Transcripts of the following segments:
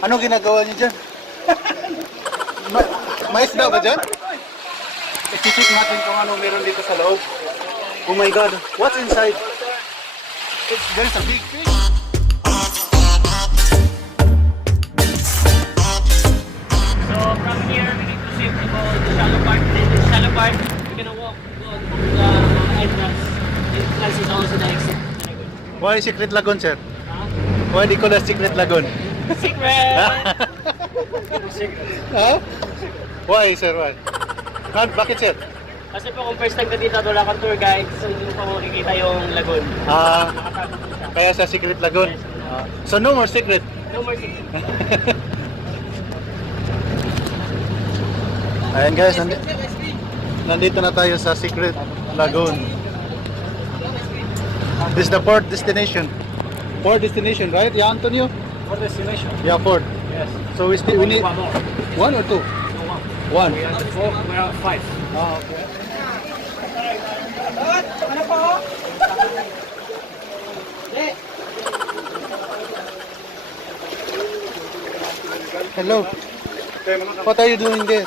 Anong ginagawa niyo dyan? May isda ba dyan? I-check natin kung ano meron dito sa loob. Oh my God, what's inside? There's a big fish. So from here, we need to shift to go to shallow part. Then in shallow part, we're gonna walk to the entrance. The entrance is also the exit. Why Secret Lagoon, sir? Huh? Why do you call it Secret Lagoon? Secret! Huh? Why, sir? Why? Bakit, sir? Kasi po kung first time ka dito at wala kang tour guide, so hindi mo makikita yung lagoon. Kaya sa Secret Lagoon. So no more secret. No more secret. Ayan guys, nandito na tayo sa Secret Lagoon. This is the fourth destination. Fourth destination, right? Yeah, Antonio? Fourth destination? Yeah, fourth. Yes. So we need one more. One or two? No, One. one. We are at four, we are at five. Okay. Hello. What are you doing there?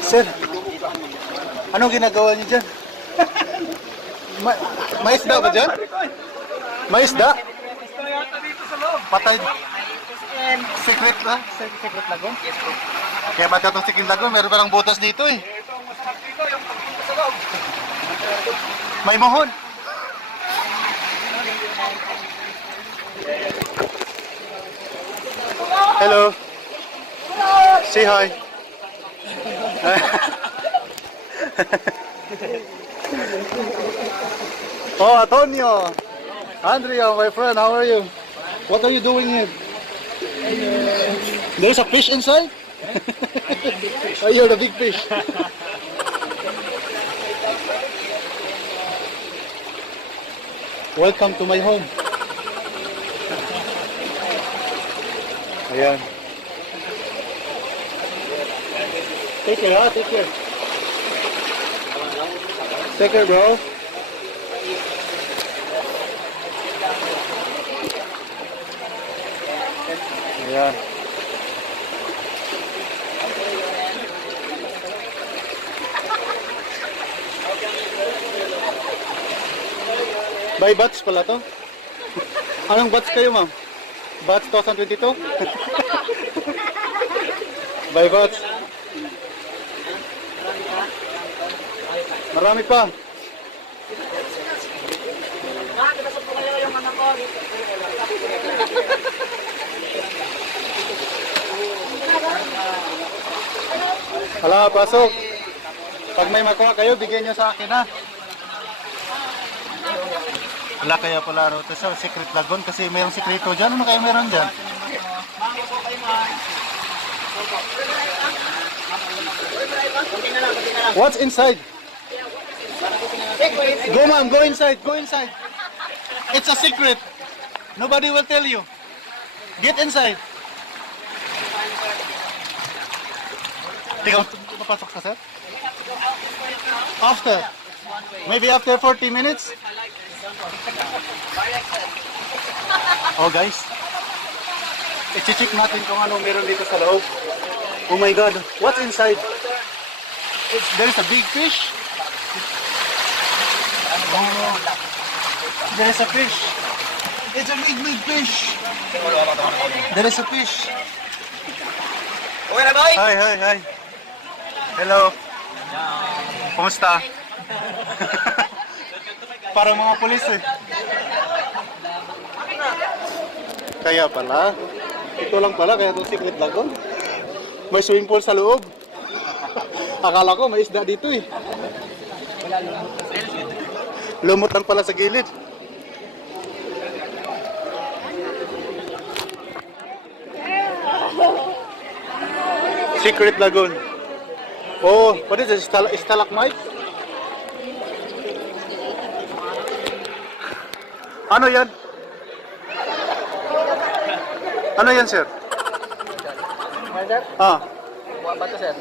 Sir, anong ginagawa niyo dyan? May isda ba dyan? May isda? Patay. Secret na? Secret Lagoon? Yes, bro. Kaya ba't itong Secret Lagoon? Meron palang butas dito eh. May mohon. Hello. Say hi. Oh, Antonio. Andrea, my friend, how are you? What are you doing here? There's a fish inside? Oh, you're the big fish. Welcome to my home. Ayan. Take care, ha? Take care. Take care, bro. Ayan. By batch pala to? Anong batch kayo, ma'am? Batch 2022? By batch. Marami pa. Hala, pasok. Pag may makuha kayo, bigyan nyo sa akin, ha? Wala kaya pala ito sa Secret Lagoon kasi mayroong sekreto dyan. Ano kaya meron dyan? What's inside? Go, ma'am. Go inside. Go inside. It's a secret. Nobody will tell you. Get inside. Tingnan, papasok ka, sir? After. Maybe after 40 minutes. Oh guys, i-check natin kung ano meron dito sa loob. Oh my God, what's inside? There's a big fish. Oh, there's a fish. It's a big fish. There is a fish. Okay na, boy? Hi, hi, hi. Hello. Kumusta? Parang mga pulis eh. Kaya pala. Ito lang pala, kaya itong Secret Lagoon. May swimming pool sa loob. Akala ko may isda dito eh. Lumot lang pala sa gilid. Secret Lagoon. Oh, what is this? Stalagmite? Ano yan? Ano yan, sir? Bato, sir.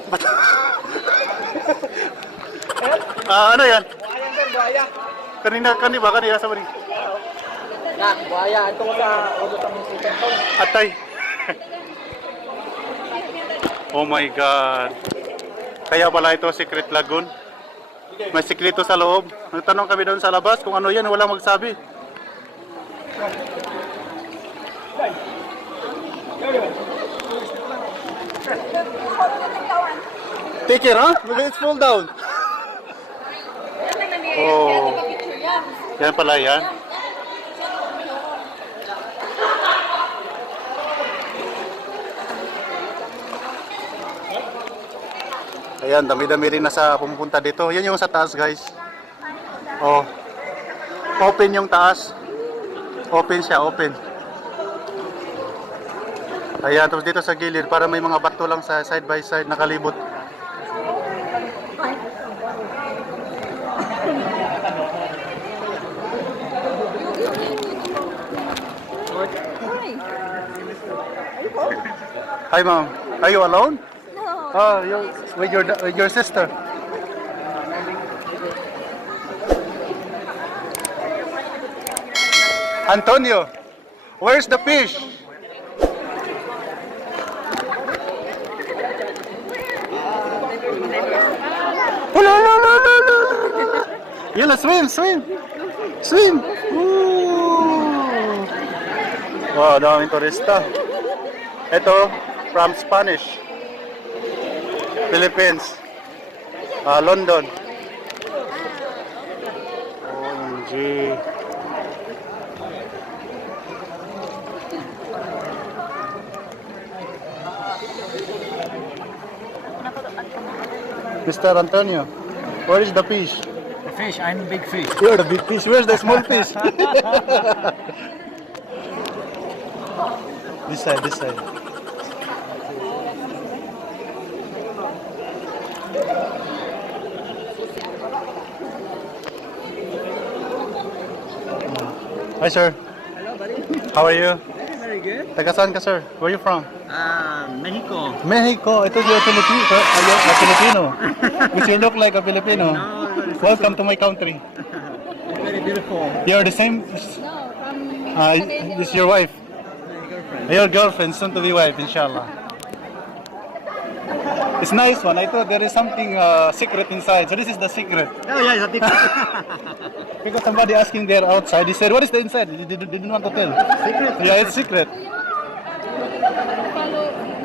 Ano yan? Buhaya, sir, buhaya. Kanina sa mani. Nak, buhaya. Ito ko sa ulo sa musika. Atay. Oh my God. Kaya pala ito secret lagoon. May sikreto sa loob. Nagtanong kami doon sa labas kung ano yan, walang magsabi. Take care, huh? Maybe it's fall down. Oh. Yan pala yan. Ayan, dami-dami rin na sa pumupunta dito. Yan yung sa taas, guys. Oh. Open yung taas. Open siya, open. Ayan, tapos dito sa gilid, para may mga bato lang sa side by side nakalibot. Hi, ma'am. Are you alone? No. Oh, you're with your sister. Antonio, where's the fish? Oh, no, no, no, no, no. Yalla, swim, swim. Swim. Ooh. Wow, daming turista. Ito, from Spanish. Philippines. London. OMG. Mr. Antonio, where is the fish? The fish, I'm a big fish. You're the big fish. Where's the small fish? This side, this side. Hi, sir. Hello, buddy. How are you? Very good. Taga saan ka, sir? Where are you from? Mexico. Mexico. Ito yung Filipino. Which you look like a Filipino. Welcome to my country. Very beautiful. You're the same. No, from This is your wife. My girlfriend. Your girlfriend, soon to be wife, inshallah. It's nice one. I thought there is something secret inside. So this is the secret. Oh, yeah, it's a Because somebody asking there outside, he said, "What is the inside?" He didn't want to tell. secret. Yeah, it's secret.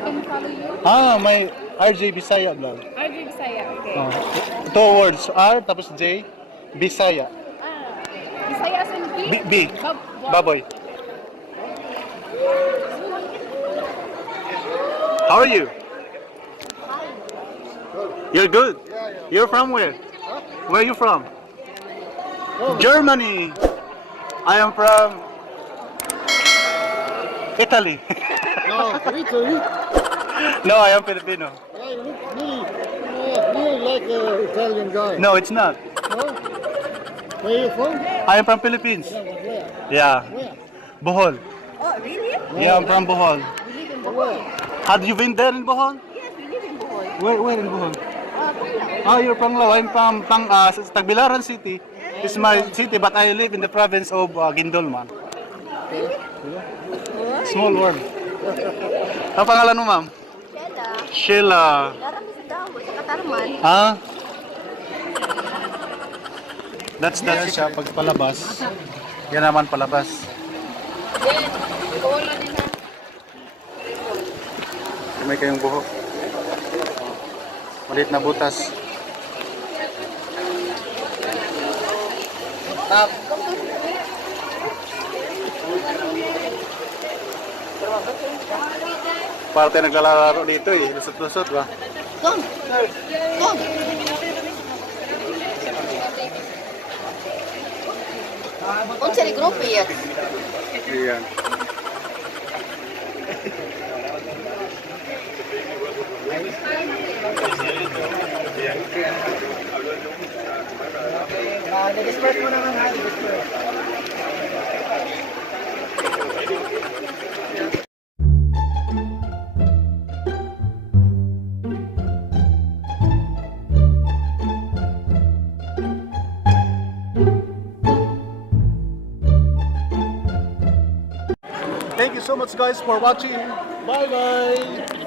can follow you. My RJ Bisaya vlog. RJ Bisaya, okay. Two words, R tapos J, Bisaya. Bisaya as in B? B. Baboy. How are you? You're good. You're from where? Where are you from? Germany. I am from Italy. No, Italy. No, I am Filipino. Yeah, you look really like an Italian guy. No, it's not. No? Where are you from? I am from Philippines. Yeah, but where? Yeah. Where? Bohol. Oh, really? Yeah, I'm from Bohol. We live in Bohol. Where? Have you been there in Bohol? Yes, we live in Bohol. Where in Bohol? Panglao. Oh, you're from Lao. I'm from Tagbilaran City. It's my city, but I live in the province of Guindolman. Small world. Ang pangalan mo, ma'am? Sheila. Sheila. Larang sa daw, sa Katarman. Ah? That's siya pag palabas. Yan naman palabas. Then, wala din na. May kayong buhok. Maliit na butas. Parte naglalaro dito eh. Lusot-lusot ba? Doon. Doon. Unsa ni grupo yan? Ayan. Disperse mo naman ha. Disperse. Thank you so much guys for watching. Bye bye.